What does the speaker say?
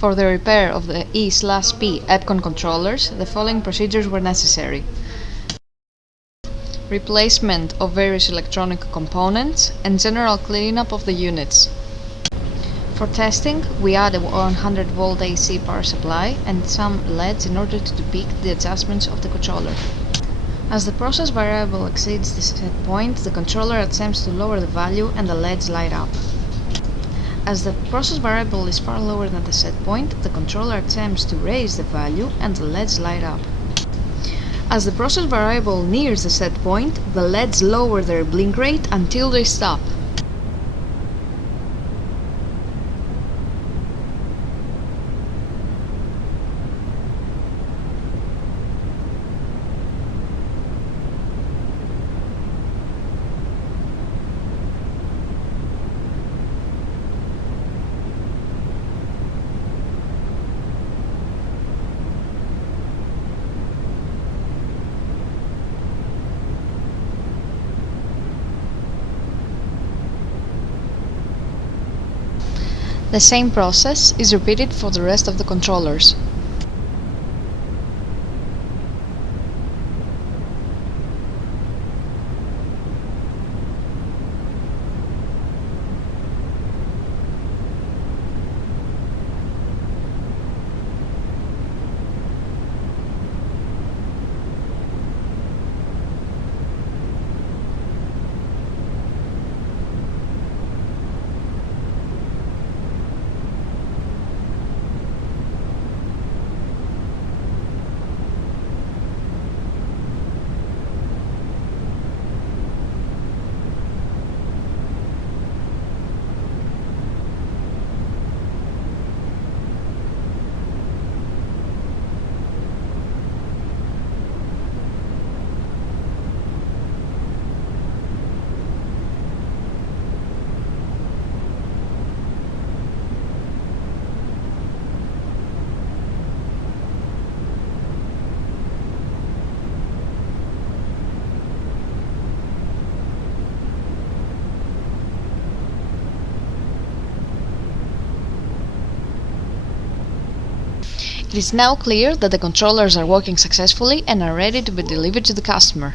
For the repair of the E/P Epcon controllers, the following procedures were necessary: replacement of various electronic components and general cleanup of the units. For testing, we add a 100 volt AC power supply and some LEDs in order to depict the adjustments of the controller. As the process variable exceeds the set point, the controller attempts to lower the value and the LEDs light up. As the process variable is far lower than the set point, the controller attempts to raise the value and the LEDs light up. As the process variable nears the set point, the LEDs lower their blink rate until they stop. The same process is repeated for the rest of the controllers. It is now clear that the controllers are working successfully and are ready to be delivered to the customer.